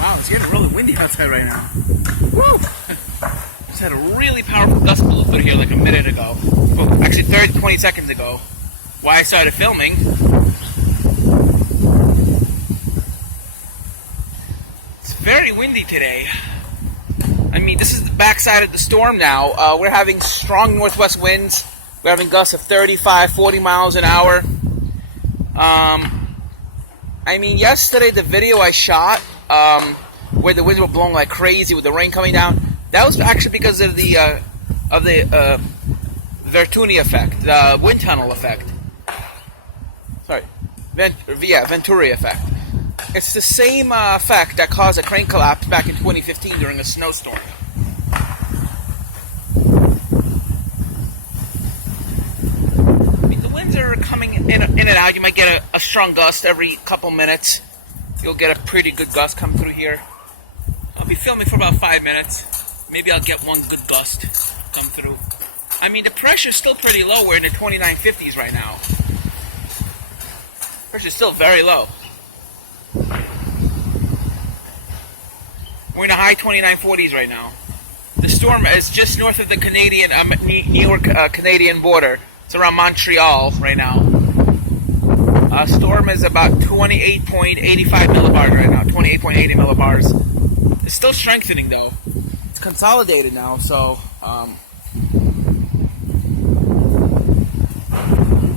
Wow, it's getting really windy outside right now. Woo! Just had a really powerful gust blow through here like a minute ago. Well, actually 20 seconds ago. Why I started filming. It's very windy today. I mean, this is the backside of the storm now. We're having strong northwest winds. We're having gusts of 35, 40 miles an hour. I mean, yesterday the video I shot where the winds were blowing like crazy with the rain coming down, that was actually because of the Venturi effect, the wind tunnel effect. Sorry, Venturi effect. It's the same effect that caused a crane collapse back in 2015 during a snowstorm. I mean, the winds are coming in and out. You might get a strong gust every couple minutes. You'll get a pretty good gust come through here. I'll be filming for about 5 minutes. Maybe I'll get one good gust come through. I mean, the pressure's still pretty low. We're in the 2950s right now. Pressure's still very low. We're in the high 2940s right now. The storm is just north of the Canadian, New York Canadian border. It's around Montreal right now. Storm is about 28.85 millibars right now. 28.80 millibars. It's still strengthening though. It's consolidated now, so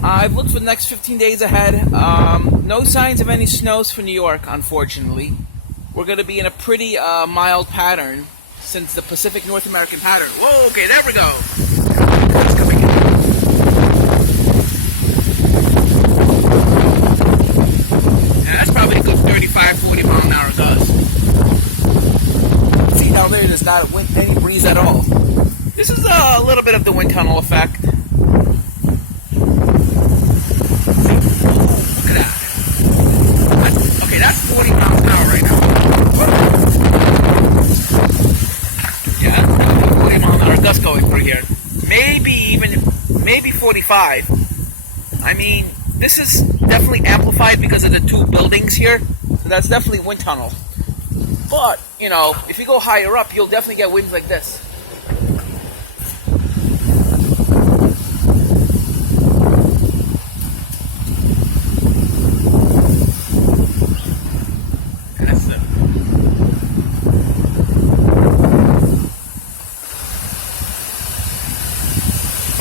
I've looked for the next 15 days ahead. No signs of any snows for New York, unfortunately. We're going to be in a pretty mild pattern since the Pacific North American pattern. Whoa, okay, there we go. It's coming in. Yeah, that's probably a good 35, 40 mile an hour gust. See, now there's not any breeze at all. This is a little bit of the wind tunnel effect. That's 40 miles an hour right now. Yeah, that's 40 miles an hour gust going through here. Maybe 45. I mean, this is definitely amplified because of the two buildings here. So that's definitely wind tunnel. But, you know, if you go higher up, you'll definitely get winds like this.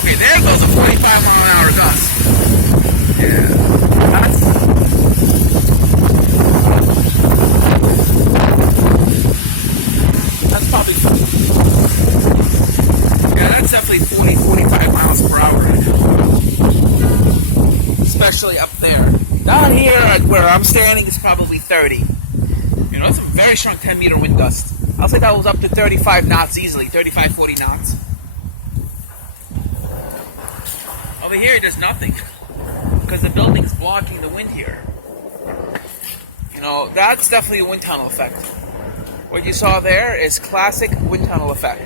Okay, there goes a 45 mile an hour gust. Yeah, that's probably, yeah, that's definitely 40, 45 miles per hour right now. Especially up there. Down here where I'm standing is probably 30. You know, that's a very strong 10-meter wind gust. I'll say that was up to 35 knots easily, 35, 40 knots. Over here, there's nothing because the building's blocking the wind here. You know, that's definitely a wind tunnel effect. What you saw there is classic wind tunnel effect.